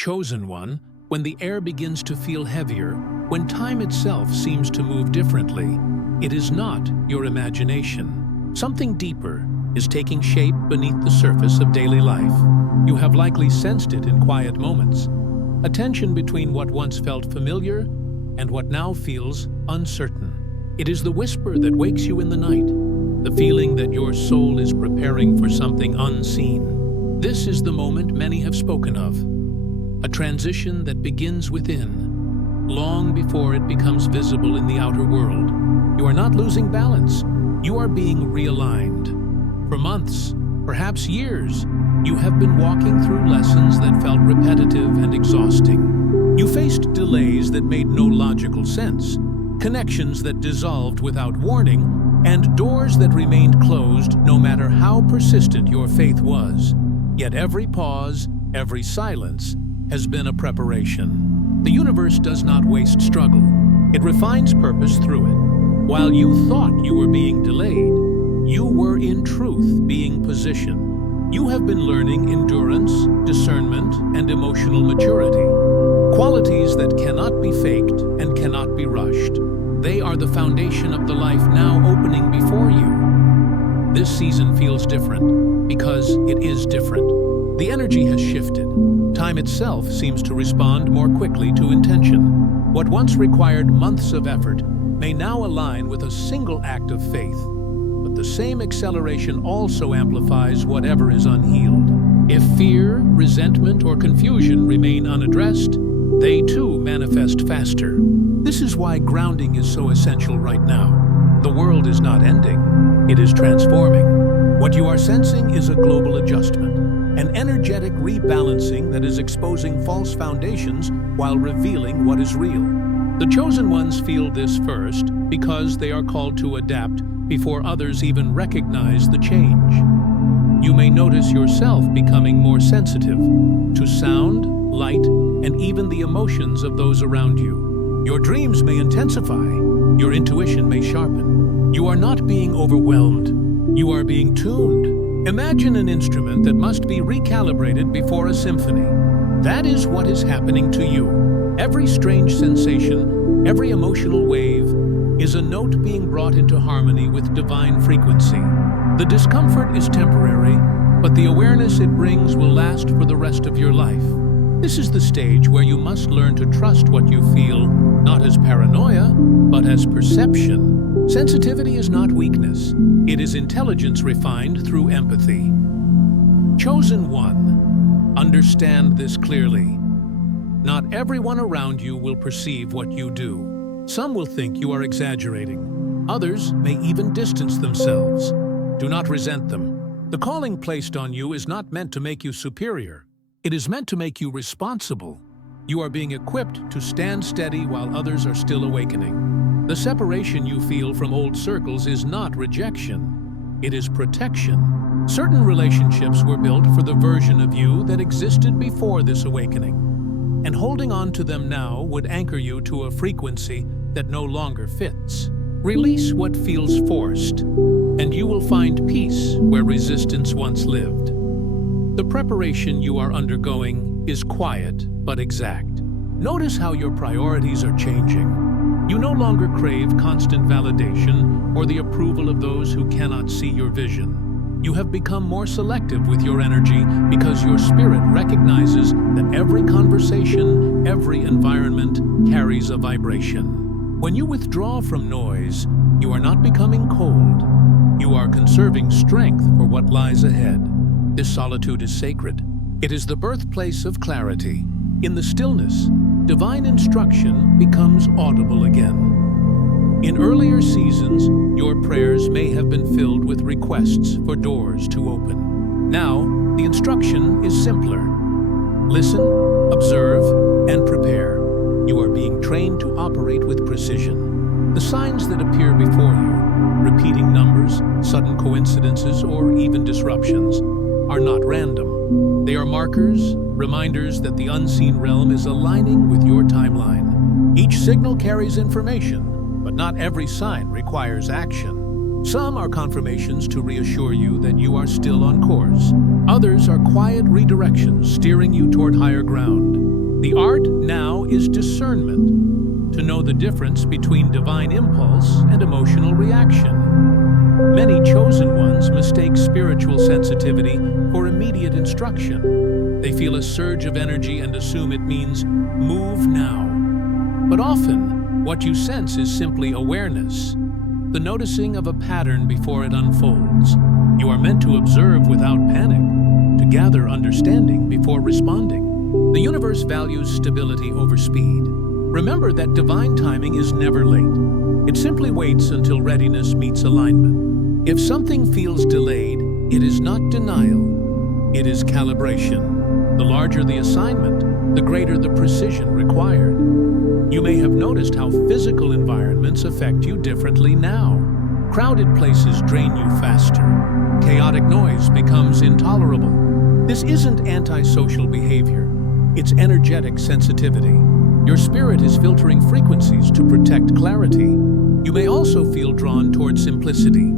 Chosen one, when the air begins to feel heavier, when time itself seems to move differently, it is not your imagination. Something deeper is taking shape beneath the surface of daily life. You have likely sensed it in quiet moments. A tension between what once felt familiar and what now feels uncertain. It is the whisper that wakes you in the night, the feeling that your soul is preparing for something unseen. This is the moment many have spoken of, a transition that begins within, long before it becomes visible in the outer world. You are not losing balance, you are being realigned. For months, perhaps years, you have been walking through lessons that felt repetitive and exhausting. You faced delays that made no logical sense, connections that dissolved without warning, and doors that remained closed no matter how persistent your faith was. Yet every pause, every silence, has been a preparation. The universe does not waste struggle. It refines purpose through it. While you thought you were being delayed, you were in truth being positioned. You have been learning endurance, discernment, and emotional maturity. Qualities that cannot be faked and cannot be rushed. They are the foundation of the life now opening before you. This season feels different because it is different. The energy has shifted. Time itself seems to respond more quickly to intention. What once required months of effort may now align with a single act of faith. But the same acceleration also amplifies whatever is unhealed. If fear, resentment, or confusion remain unaddressed, they too manifest faster. This is why grounding is so essential right now. The world is not ending, it is transforming. What you are sensing is a global adjustment, an energetic rebalancing that is exposing false foundations while revealing what is real. The chosen ones feel this first because they are called to adapt before others even recognize the change. You may notice yourself becoming more sensitive to sound, light, and even the emotions of those around you. Your dreams may intensify, your intuition may sharpen. You are not being overwhelmed, you are being tuned. Imagine an instrument that must be recalibrated before a symphony. That is what is happening to you. Every strange sensation, every emotional wave, is a note being brought into harmony with divine frequency. The discomfort is temporary, but the awareness it brings will last for the rest of your life. This is the stage where you must learn to trust what you feel, not as paranoia, but as perception. Sensitivity is not weakness. It is intelligence refined through empathy. Chosen one, understand this clearly. Not everyone around you will perceive what you do. Some will think you are exaggerating. Others may even distance themselves. Do not resent them. The calling placed on you is not meant to make you superior. It is meant to make you responsible. You are being equipped to stand steady while others are still awakening. The separation you feel from old circles is not rejection. It is protection. Certain relationships were built for the version of you that existed before this awakening. And holding on to them now would anchor you to a frequency that no longer fits. Release what feels forced, and you will find peace where resistance once lived. The preparation you are undergoing is quiet but exact. Notice how your priorities are changing. You no longer crave constant validation or the approval of those who cannot see your vision. You have become more selective with your energy because your spirit recognizes that every conversation, every environment carries a vibration. When you withdraw from noise, you are not becoming cold. You are conserving strength for what lies ahead. This solitude is sacred. It is the birthplace of clarity. In the stillness, divine instruction becomes audible again. In earlier seasons, your prayers may have been filled with requests for doors to open. Now, the instruction is simpler. Listen, observe, and prepare. You are being trained to operate with precision. The signs that appear before you, repeating numbers, sudden coincidences, or even disruptions, are not random. They are markers, reminders that the unseen realm is aligning with your timeline. Each signal carries information, but not every sign requires action. Some are confirmations to reassure you that you are still on course. Others are quiet redirections steering you toward higher ground. The art now is discernment, to know the difference between divine impulse and emotional reaction. Many chosen ones mistake spiritual sensitivity for immediate instruction. They feel a surge of energy and assume it means move now. But often, what you sense is simply awareness, the noticing of a pattern before it unfolds. You are meant to observe without panic, to gather understanding before responding. The universe values stability over speed. Remember that divine timing is never late. It simply waits until readiness meets alignment. If something feels delayed, it is not denial, it is calibration. The larger the assignment, the greater the precision required. You may have noticed how physical environments affect you differently now. Crowded places drain you faster. Chaotic noise becomes intolerable. This isn't antisocial behavior. It's energetic sensitivity. Your spirit is filtering frequencies to protect clarity. You may also feel drawn toward simplicity,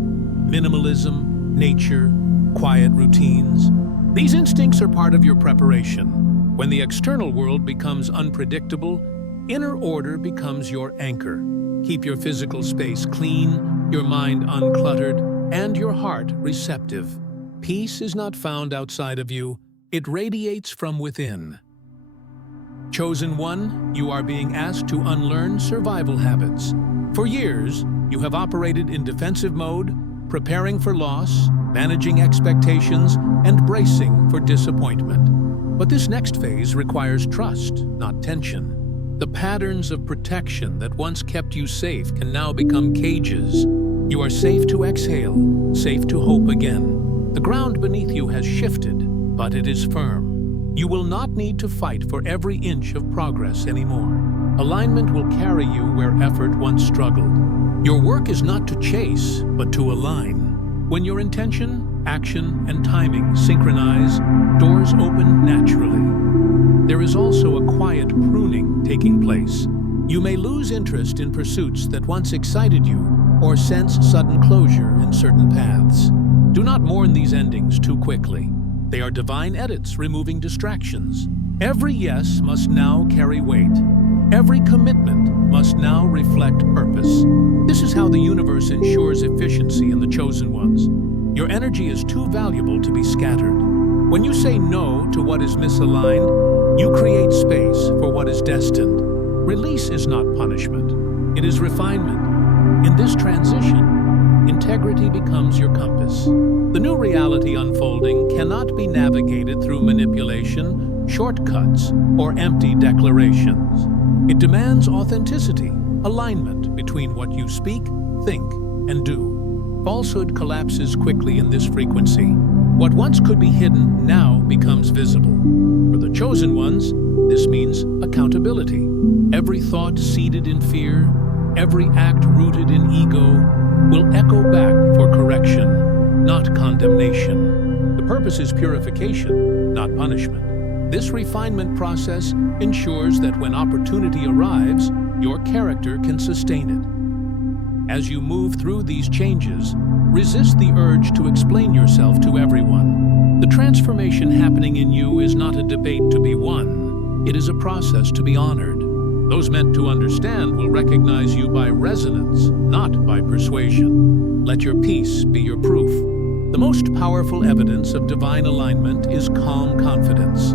minimalism, nature, quiet routines. These instincts are part of your preparation. When the external world becomes unpredictable, inner order becomes your anchor. Keep your physical space clean, your mind uncluttered, and your heart receptive. Peace is not found outside of you, it radiates from within. Chosen one, you are being asked to unlearn survival habits. For years, you have operated in defensive mode, preparing for loss, managing expectations, and bracing for disappointment. But this next phase requires trust, not tension. The patterns of protection that once kept you safe can now become cages. You are safe to exhale, safe to hope again. The ground beneath you has shifted, but it is firm. You will not need to fight for every inch of progress anymore. Alignment will carry you where effort once struggled. Your work is not to chase, but to align. When your intention, action, and timing synchronize, doors open naturally. There is also a quiet pruning taking place. You may lose interest in pursuits that once excited you, or sense sudden closure in certain paths. Do not mourn these endings too quickly. They are divine edits removing distractions. Every yes must now carry weight. Every commitment must now reflect purpose. This is how the universe ensures efficiency in the chosen ones. Your energy is too valuable to be scattered. When you say no to what is misaligned, you create space for what is destined. Release is not punishment. It is refinement. In this transition, integrity becomes your compass. The new reality unfolding cannot be navigated through manipulation, shortcuts, or empty declarations. It demands authenticity, alignment between what you speak, think, and do. Falsehood collapses quickly in this frequency. What once could be hidden now becomes visible. For the chosen ones, this means accountability. Every thought seeded in fear, every act rooted in ego, will echo back for correction, not condemnation. The purpose is purification, not punishment. This refinement process ensures that when opportunity arrives, your character can sustain it. As you move through these changes, resist the urge to explain yourself to everyone. The transformation happening in you is not a debate to be won. It is a process to be honored. Those meant to understand will recognize you by resonance, not by persuasion. Let your peace be your proof. The most powerful evidence of divine alignment is calm confidence.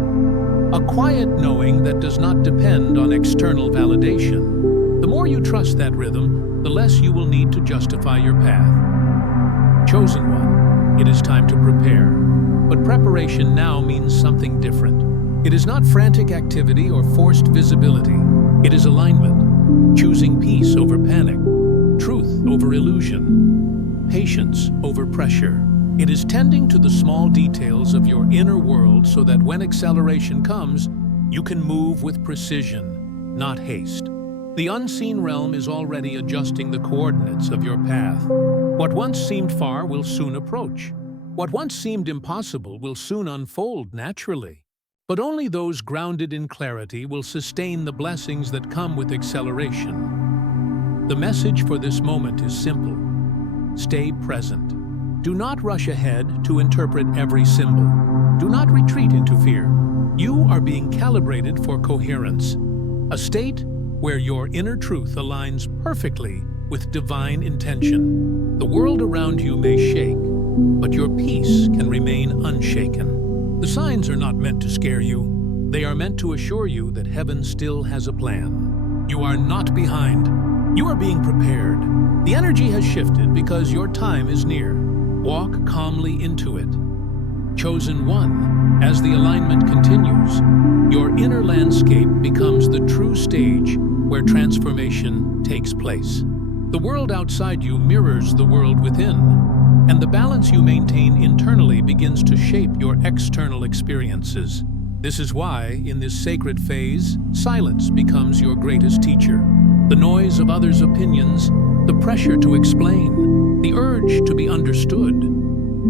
A quiet knowing that does not depend on external validation. The more you trust that rhythm, the less you will need to justify your path. Chosen one, it is time to prepare. But preparation now means something different. It is not frantic activity or forced visibility. It is alignment, choosing peace over panic, truth over illusion, patience over pressure. It is tending to the small details of your inner world so that when acceleration comes, you can move with precision, not haste. The unseen realm is already adjusting the coordinates of your path. What once seemed far will soon approach. What once seemed impossible will soon unfold naturally. But only those grounded in clarity will sustain the blessings that come with acceleration. The message for this moment is simple. Stay present. Do not rush ahead to interpret every symbol. Do not retreat into fear. You are being calibrated for coherence, a state where your inner truth aligns perfectly with divine intention. The world around you may shake, but your peace can remain unshaken. The signs are not meant to scare you. They are meant to assure you that heaven still has a plan. You are not behind. You are being prepared. The energy has shifted because your time is near. Walk calmly into it. Chosen one, as the alignment continues, your inner landscape becomes the true stage where transformation takes place. The world outside you mirrors the world within, and the balance you maintain internally begins to shape your external experiences. This is why, in this sacred phase, silence becomes your greatest teacher. The noise of others' opinions, the pressure to explain, the urge to be understood,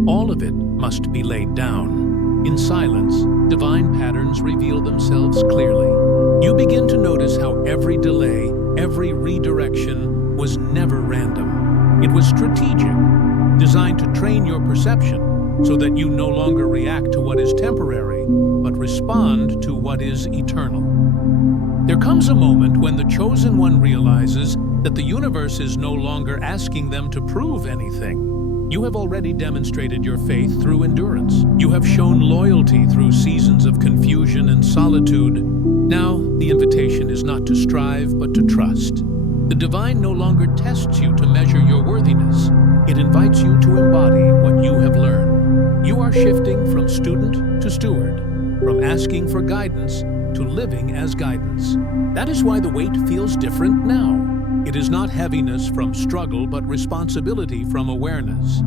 all of it must be laid down. In silence, divine patterns reveal themselves clearly. You begin to notice how every delay, every redirection was never random. It was strategic, designed to train your perception so that you no longer react to what is temporary, but respond to what is eternal. There comes a moment when the chosen one realizes that the universe is no longer asking them to prove anything. You have already demonstrated your faith through endurance. You have shown loyalty through seasons of confusion and solitude. Now, the invitation is not to strive, but to trust. The divine no longer tests you to measure your worthiness. It invites you to embody what you have learned. You are shifting from student to steward, from asking for guidance to living as guidance. That is why the weight feels different now. It is not heaviness from struggle, but responsibility from awareness.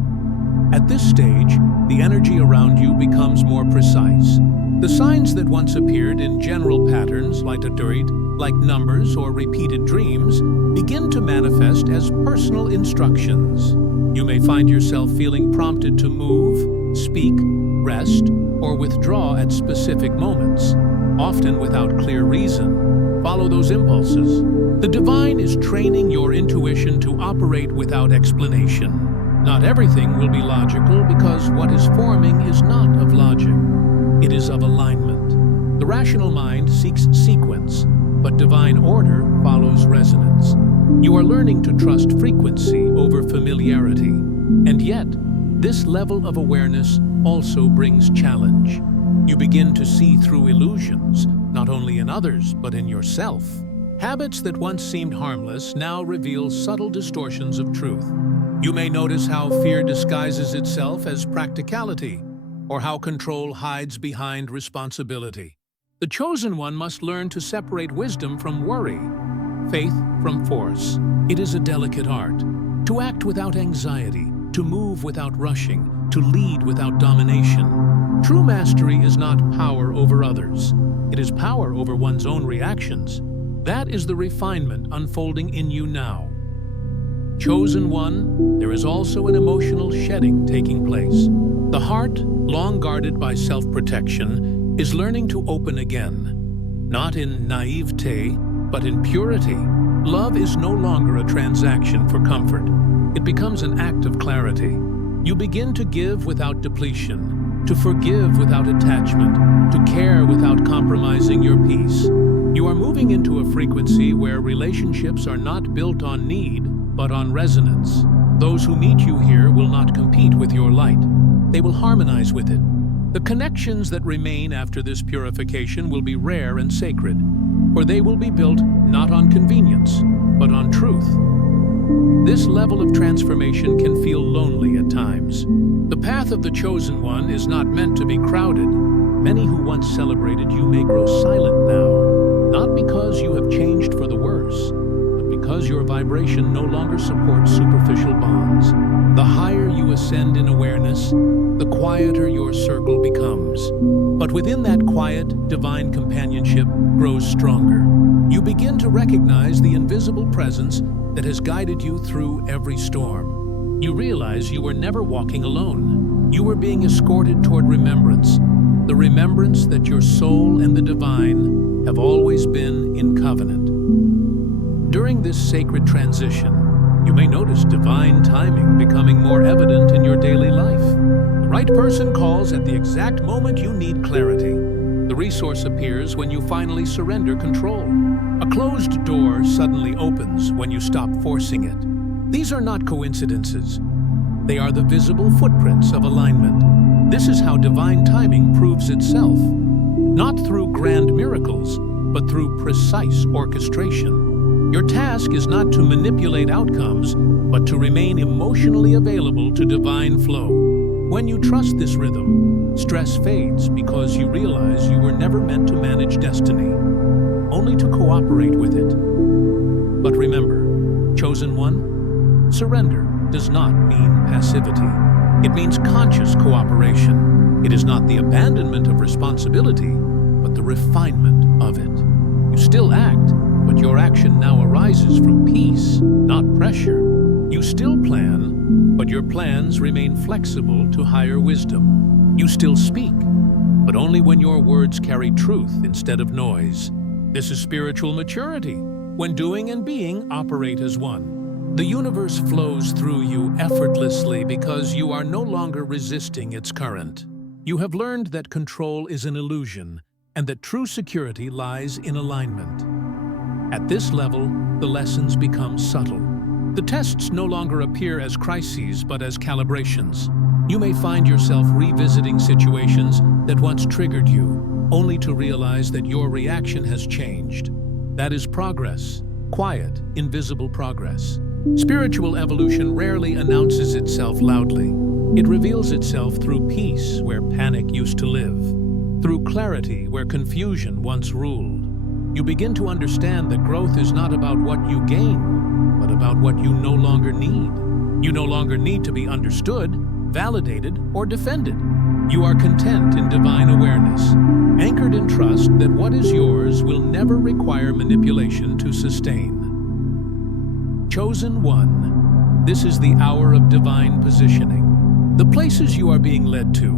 At this stage, the energy around you becomes more precise. The signs that once appeared in general patterns, like numbers or repeated dreams, begin to manifest as personal instructions. You may find yourself feeling prompted to move, speak, rest, or withdraw at specific moments, often without clear reason. Follow those impulses. The divine is training your intuition to operate without explanation. Not everything will be logical because what is forming is not of logic. It is of alignment. The rational mind seeks sequence, but divine order follows resonance. You are learning to trust frequency over familiarity. And yet, this level of awareness also brings challenge. You begin to see through illusions, not only in others, but in yourself. Habits that once seemed harmless now reveal subtle distortions of truth. You may notice how fear disguises itself as practicality, or how control hides behind responsibility. The chosen one must learn to separate wisdom from worry, faith from force. It is a delicate art. To act without anxiety, to move without rushing, to lead without domination. True mastery is not power over others. It is power over one's own reactions. That is the refinement unfolding in you now. Chosen one, there is also an emotional shedding taking place. The heart, long guarded by self-protection, is learning to open again. Not in naivete, but in purity. Love is no longer a transaction for comfort. It becomes an act of clarity. You begin to give without depletion, to forgive without attachment, to care without compromising your peace. You are moving into a frequency where relationships are not built on need, but on resonance. Those who meet you here will not compete with your light. They will harmonize with it. The connections that remain after this purification will be rare and sacred, for they will be built not on convenience, but on truth. This level of transformation can feel lonely at times. The path of the chosen one is not meant to be crowded. Many who once celebrated you may grow silent now, not because you have changed for the worse, but because your vibration no longer supports superficial bonds. The higher you ascend in awareness, the quieter your circle becomes. But within that quiet, divine companionship grows stronger. You begin to recognize the invisible presence that has guided you through every storm. You realize you were never walking alone. You were being escorted toward remembrance, the remembrance that your soul and the divine have always been in covenant. During this sacred transition, You may notice divine timing becoming more evident in your daily life. The right person calls at the exact moment you need clarity. The resource appears when you finally surrender control. A closed door suddenly opens when you stop forcing it. These are not coincidences. They are the visible footprints of alignment. This is how divine timing proves itself. Not through grand miracles, but through precise orchestration. Your task is not to manipulate outcomes, but to remain emotionally available to divine flow. When you trust this rhythm, stress fades because you realize you were never meant to manage destiny, only to cooperate with it. But remember, chosen one, surrender does not mean passivity. It means conscious cooperation. It is not the abandonment of responsibility, but the refinement of it. You still act, but your action now arises from peace, not pressure. You still plan, but your plans remain flexible to higher wisdom. You still speak, but only when your words carry truth instead of noise. This is spiritual maturity, when doing and being operate as one. The universe flows through you effortlessly because you are no longer resisting its current. You have learned that control is an illusion and that true security lies in alignment. At this level, the lessons become subtle. The tests no longer appear as crises but as calibrations. You may find yourself revisiting situations that once triggered you, only to realize that your reaction has changed. That is progress, quiet, invisible progress. Spiritual evolution rarely announces itself loudly. It reveals itself through peace where panic used to live, through clarity where confusion once ruled. You begin to understand that growth is not about what you gain, but about what you no longer need. You no longer need to be understood, validated, or defended. You are content in divine awareness, anchored in trust that what is yours will never require manipulation to sustain. Chosen one, this is the hour of divine positioning. The places you are being led to,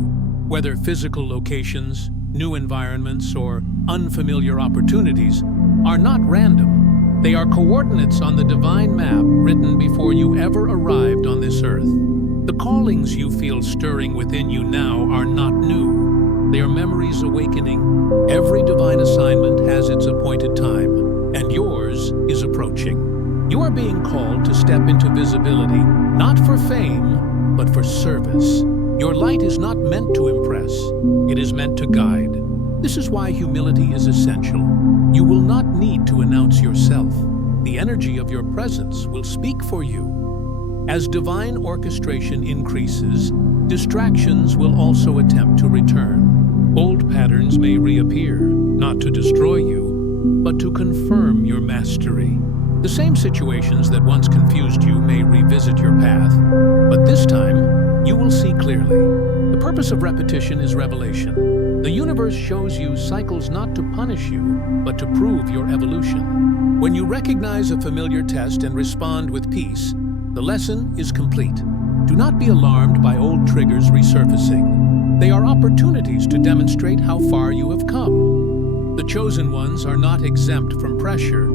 whether physical locations, new environments, or unfamiliar opportunities, are not random. They are coordinates on the divine map written before you ever arrived on this earth. The callings you feel stirring within you now are not new. They are memories awakening. Every divine assignment has its appointed time, and yours is approaching. You are being called to step into visibility, not for fame, but for service. Your light is not meant to impress, it is meant to guide. This is why humility is essential. You will not need to announce yourself. The energy of your presence will speak for you. As divine orchestration increases, distractions will also attempt to return. Old patterns may reappear, not to destroy you, but to confirm your mastery. The same situations that once confused you may revisit your path, but this time, you will see clearly. The purpose of repetition is revelation. The universe shows you cycles not to punish you, but to prove your evolution. When you recognize a familiar test and respond with peace, the lesson is complete. Do not be alarmed by old triggers resurfacing. They are opportunities to demonstrate how far you have come. The chosen ones are not exempt from pressure.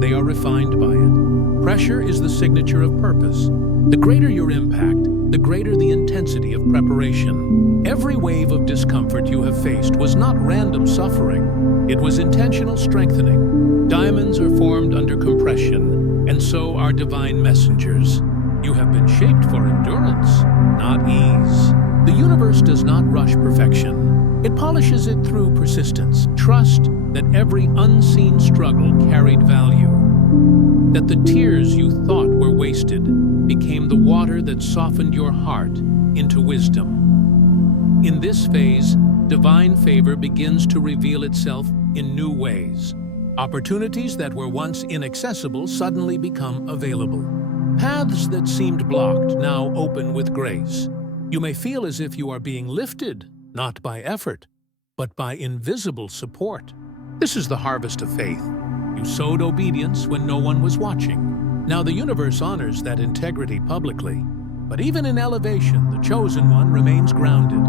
They are refined by it. Pressure is the signature of purpose. The greater your impact, the greater the intensity of preparation. Every wave of discomfort you have faced was not random suffering. It was intentional strengthening. Diamonds are formed under compression, and so are divine messengers. You have been shaped for endurance, not ease. The universe does not rush perfection. It polishes it through persistence. Trust that every unseen struggle carried value, that the tears you thought were wasted became the water that softened your heart into wisdom. In this phase, divine favor begins to reveal itself in new ways. Opportunities that were once inaccessible suddenly become available. Paths that seemed blocked now open with grace. You may feel as if you are being lifted, not by effort, but by invisible support. This is the harvest of faith. You sowed obedience when no one was watching. Now the universe honors that integrity publicly. But even in elevation, the chosen one remains grounded.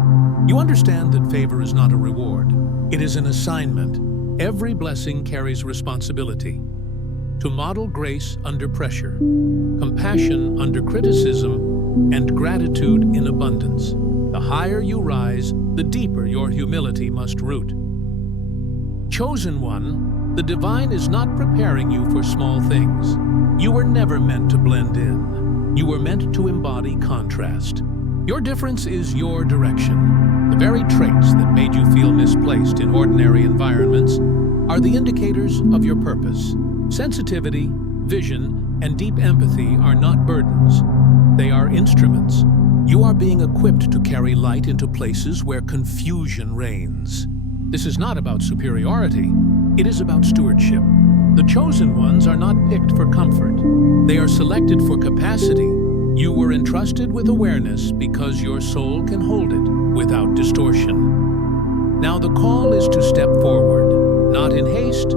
You understand that favor is not a reward. It is an assignment. Every blessing carries responsibility. to model grace under pressure, compassion under criticism, and gratitude in abundance. The higher you rise, the deeper your humility must root. Chosen one, the divine is not preparing you for small things. You were never meant to blend in. You were meant to embody contrast. Your difference is your direction. The very traits that made you feel misplaced in ordinary environments are the indicators of your purpose. Sensitivity, vision, and deep empathy are not burdens. They are instruments. You are being equipped to carry light into places where confusion reigns. This is not about superiority. It is about stewardship. The chosen ones are not picked for comfort. They are selected for capacity. You were entrusted with awareness because your soul can hold it without distortion. Now the call is to step forward, not in haste,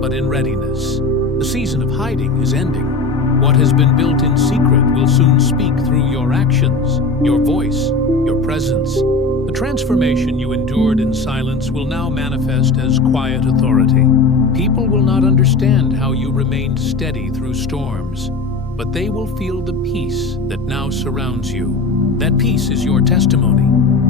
but in readiness. The season of hiding is ending. What has been built in secret will soon speak through your actions, your voice, your presence. The transformation you endured in silence will now manifest as quiet authority. People will not understand how you remained steady through storms, but they will feel the peace that now surrounds you. That peace is your testimony.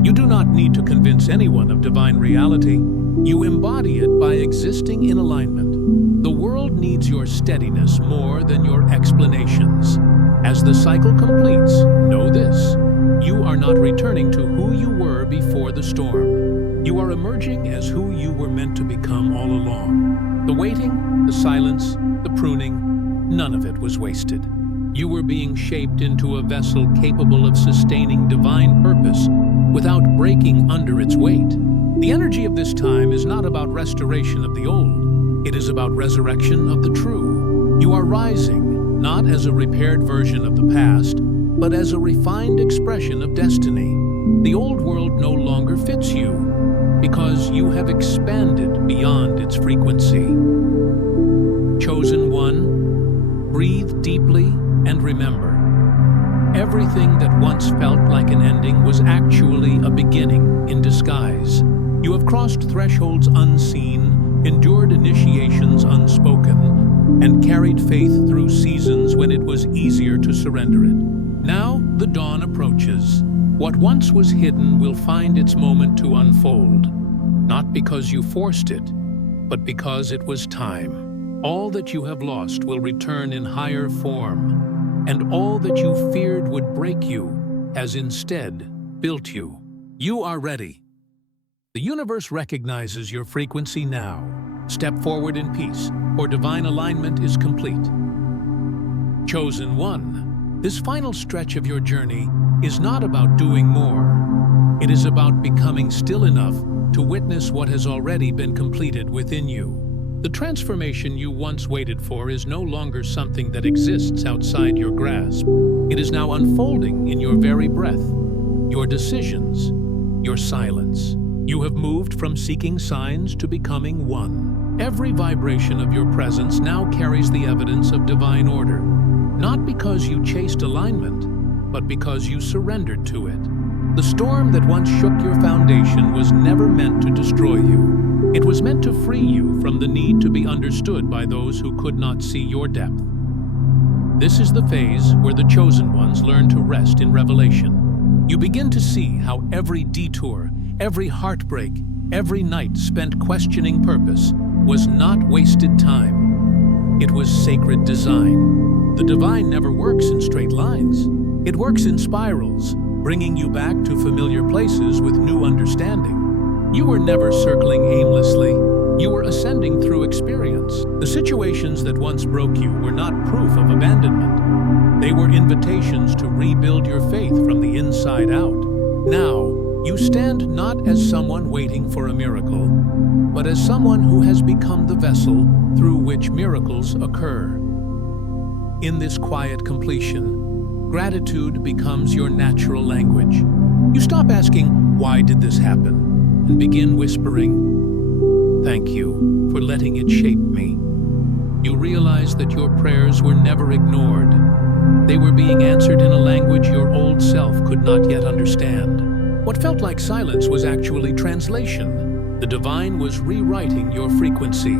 You do not need to convince anyone of divine reality. You embody it by existing in alignment. The world needs your steadiness more than your explanations. As the cycle completes, know this: you are not returning to who you were before the storm. You are emerging as who you were meant to become all along. The waiting, the silence, the pruning, none of it was wasted. You were being shaped into a vessel capable of sustaining divine purpose without breaking under its weight. The energy of this time is not about restoration of the old. It is about resurrection of the true. You are rising, not as a repaired version of the past, but as a refined expression of destiny. The old world no longer fits you because you have expanded beyond its frequency. Chosen one, breathe deeply and remember, everything that once felt like an ending was actually a beginning in disguise. You have crossed thresholds unseen, endured initiations unspoken, and carried faith through seasons when it was easier to surrender it. Now the dawn approaches. What once was hidden will find its moment to unfold, not because you forced it, but because it was time. All that you have lost will return in higher form, and all that you feared would break you has instead built you. You are ready. The universe recognizes your frequency now. Step forward in peace, for divine alignment is complete. Chosen one, this final stretch of your journey is not about doing more. It is about becoming still enough to witness what has already been completed within you. The transformation you once waited for is no longer something that exists outside your grasp. It is now unfolding in your very breath, your decisions, your silence. You have moved from seeking signs to becoming one. Every vibration of your presence now carries the evidence of divine order, not because you chased alignment, but because you surrendered to it. The storm that once shook your foundation was never meant to destroy you. It was meant to free you from the need to be understood by those who could not see your depth. This is the phase where the chosen ones learn to rest in revelation. You begin to see how every detour, every heartbreak, every night spent questioning purpose was not wasted time. It was sacred design. The divine never works in straight lines. It works in spirals, bringing you back to familiar places with new understanding. You were never circling aimlessly. You were ascending through experience. The situations that once broke you were not proof of abandonment. They were invitations to rebuild your faith from the inside out. Now, you stand not as someone waiting for a miracle, but as someone who has become the vessel through which miracles occur. In this quiet completion, gratitude becomes your natural language. You stop asking, "Why did this happen?" and begin whispering, "Thank you for letting it shape me." You realize that your prayers were never ignored. They were being answered in a language your old self could not yet understand. What felt like silence was actually translation. The divine was rewriting your frequency.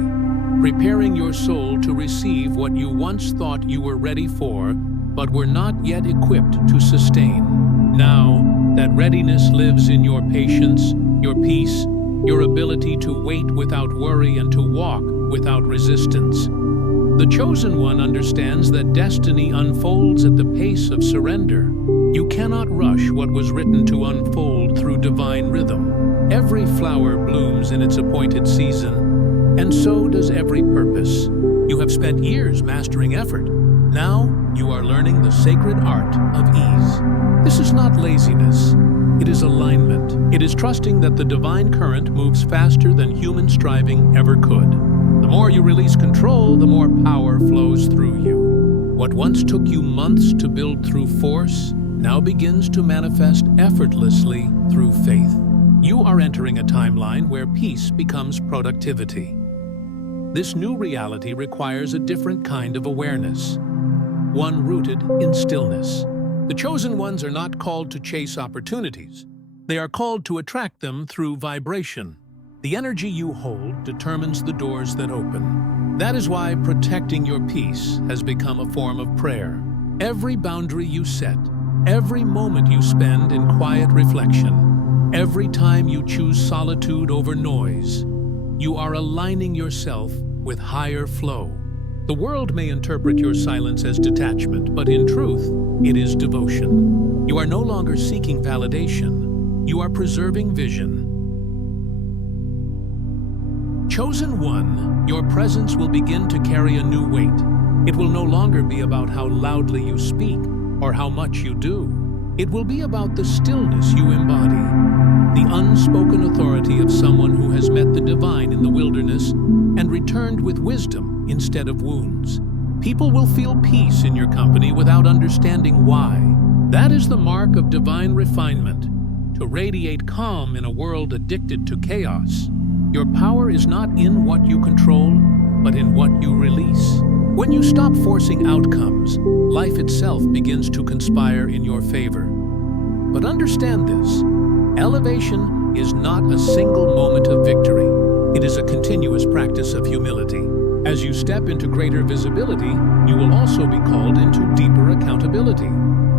preparing your soul to receive what you once thought you were ready for, but were not yet equipped to sustain. Now, that readiness lives in your patience, your peace, your ability to wait without worry and to walk without resistance. The Chosen One understands that destiny unfolds at the pace of surrender. You cannot rush what was written to unfold through divine rhythm. Every flower blooms in its appointed season, and so does every purpose. You have spent years mastering effort. Now, you are learning the sacred art of ease. This is not laziness. It is alignment. It is trusting that the divine current moves faster than human striving ever could. The more you release control, the more power flows through you. What once took you months to build through force now begins to manifest effortlessly through faith. You are entering a timeline where peace becomes productivity. This new reality requires a different kind of awareness, one rooted in stillness. The Chosen Ones are not called to chase opportunities. They are called to attract them through vibration. The energy you hold determines the doors that open. That is why protecting your peace has become a form of prayer. Every boundary you set, every moment you spend in quiet reflection, every time you choose solitude over noise, you are aligning yourself with higher flow. The world may interpret your silence as detachment, but in truth, it is devotion. You are no longer seeking validation. You are preserving vision. Chosen One, your presence will begin to carry a new weight. It will no longer be about how loudly you speak or how much you do. It will be about the stillness you embody, the unspoken authority of someone who has met the divine in the wilderness and returned with wisdom instead of wounds. People will feel peace in your company without understanding why. That is the mark of divine refinement, to radiate calm in a world addicted to chaos. Your power is not in what you control, but in what you release. When you stop forcing outcomes, life itself begins to conspire in your favor. But understand this, elevation is not a single moment of victory. It is a continuous practice of humility. As you step into greater visibility, you will also be called into deeper accountability.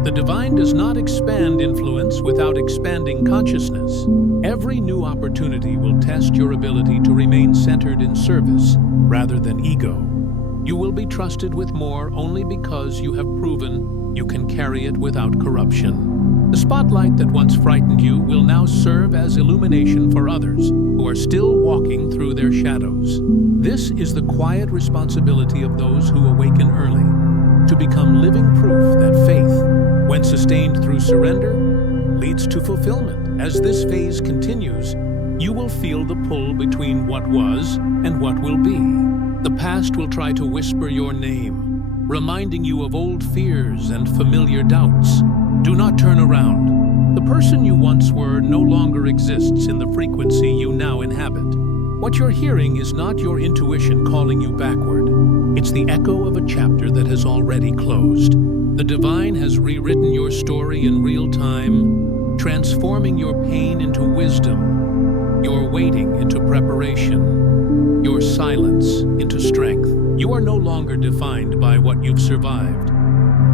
The divine does not expand influence without expanding consciousness. Every new opportunity will test your ability to remain centered in service rather than ego. You will be trusted with more only because you have proven you can carry it without corruption. The spotlight that once frightened you will now serve as illumination for others who are still walking through their shadows. This is the quiet responsibility of those who awaken early, to become living proof that faith, when sustained through surrender, leads to fulfillment. As this phase continues, you will feel the pull between what was and what will be. The past will try to whisper your name, reminding you of old fears and familiar doubts. Do not turn around. The person you once were no longer exists in the frequency you now inhabit. What you're hearing is not your intuition calling you backward. It's the echo of a chapter that has already closed. The divine has rewritten your story in real time, transforming your pain into wisdom, your waiting into preparation, your silence into strength. You are no longer defined by what you've survived.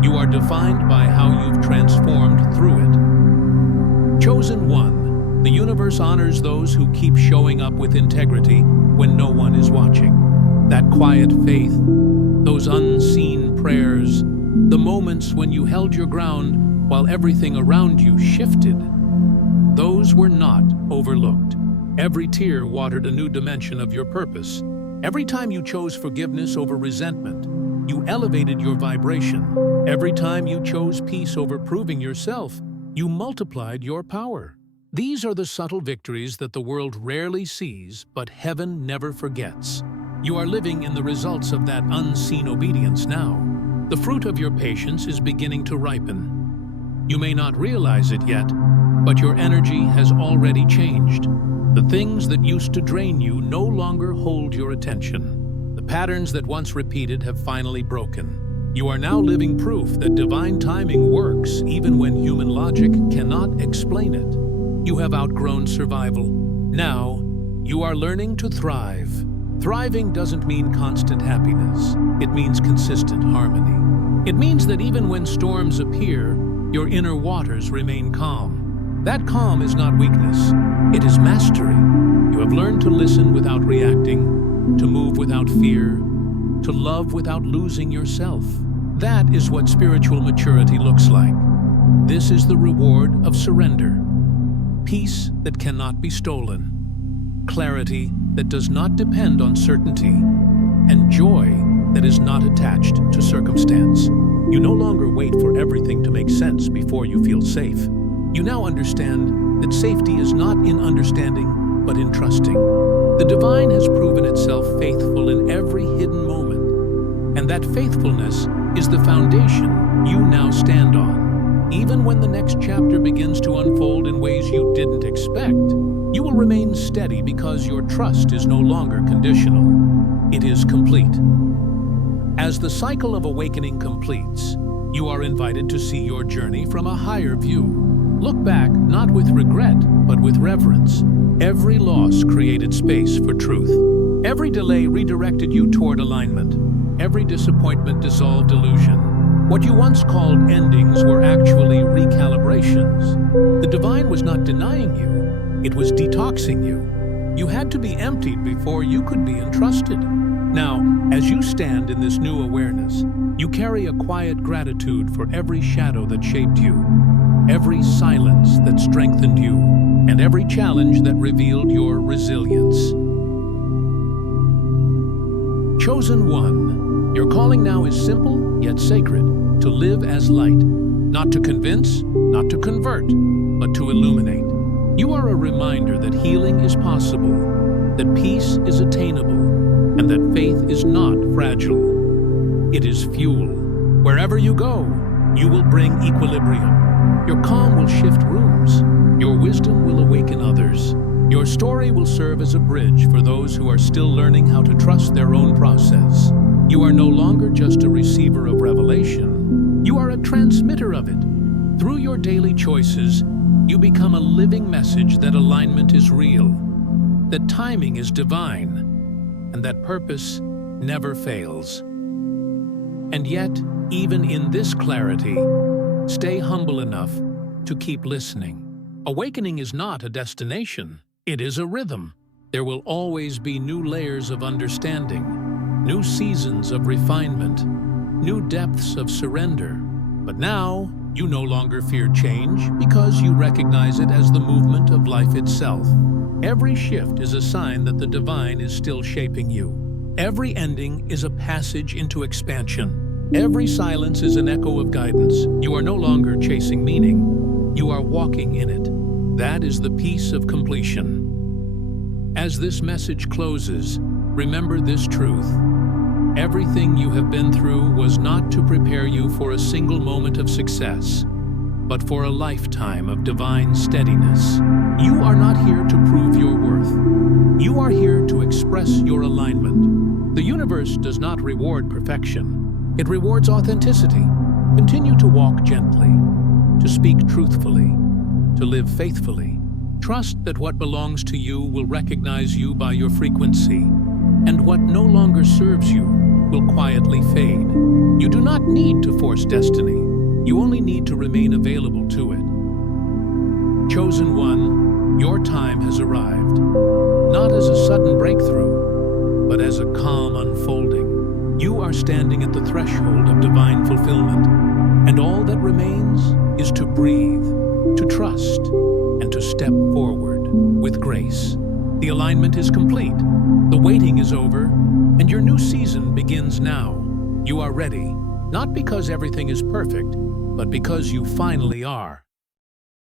You are defined by how you've transformed through it. Chosen One, the universe honors those who keep showing up with integrity when no one is watching. That quiet faith, those unseen prayers, the moments when you held your ground while everything around you shifted, those were not overlooked. Every tear watered a new dimension of your purpose. Every time you chose forgiveness over resentment, you elevated your vibration. Every time you chose peace over proving yourself, you multiplied your power. These are the subtle victories that the world rarely sees, but heaven never forgets. You are living in the results of that unseen obedience now. The fruit of your patience is beginning to ripen. You may not realize it yet, but your energy has already changed. The things that used to drain you no longer hold your attention. The patterns that once repeated have finally broken. You are now living proof that divine timing works even when human logic cannot explain it. You have outgrown survival. Now, you are learning to thrive. Thriving doesn't mean constant happiness. It means consistent harmony. It means that even when storms appear, your inner waters remain calm. That calm is not weakness. It is mastery. You have learned to listen without reacting, to move without fear, to love without losing yourself. That is what spiritual maturity looks like. This is the reward of surrender. Peace that cannot be stolen. Clarity that does not depend on certainty. And joy that is not attached to circumstance. You no longer wait for everything to make sense before you feel safe. You now understand that safety is not in understanding, but in trusting. The divine has proven itself faithful in every hidden moment, and that faithfulness is the foundation you now stand on. Even when the next chapter begins to unfold in ways you didn't expect, you will remain steady because your trust is no longer conditional. It is complete. As the cycle of awakening completes, you are invited to see your journey from a higher view. Look back not with regret, but with reverence. Every loss created space for truth. Every delay redirected you toward alignment. Every disappointment dissolved illusion. What you once called endings were actually recalibrations. The divine was not denying you, it was detoxing you. You had to be emptied before you could be entrusted. Now, as you stand in this new awareness, you carry a quiet gratitude for every shadow that shaped you, every silence that strengthened you, and every challenge that revealed your resilience. Chosen one, your calling now is simple yet sacred, to live as light, not to convince, not to convert, but to illuminate. You are a reminder that healing is possible, that peace is attainable, and that faith is not fragile. It is fuel. Wherever you go, you will bring equilibrium. Your calm will shift rooms. Your wisdom will awaken others. Your story will serve as a bridge for those who are still learning how to trust their own process. You are no longer just a receiver of revelation. You are a transmitter of it. Through your daily choices, you become a living message that alignment is real, that timing is divine, and that purpose never fails. And yet, even in this clarity, stay humble enough to keep listening. Awakening is not a destination, it is a rhythm. There will always be new layers of understanding, new seasons of refinement, new depths of surrender. But now, you no longer fear change because you recognize it as the movement of life itself. Every shift is a sign that the divine is still shaping you. Every ending is a passage into expansion. Every silence is an echo of guidance. You are no longer chasing meaning. You are walking in it. That is the peace of completion. As this message closes, remember this truth. Everything you have been through was not to prepare you for a single moment of success, but for a lifetime of divine steadiness. You are not here to prove your worth. You are here to express your alignment. The universe does not reward perfection. It rewards authenticity. Continue to walk gently, to speak truthfully, to live faithfully. Trust that what belongs to you will recognize you by your frequency, and what no longer serves you will quietly fade. You do not need to force destiny. You only need to remain available to it. Chosen one, your time has arrived. Not as a sudden breakthrough, but as a calm unfolding. You are standing at the threshold of divine fulfillment, and all that remains is to breathe, to trust, and to step forward with grace. The alignment is complete, the waiting is over, and your new season begins now. You are ready, not because everything is perfect, but because you finally are.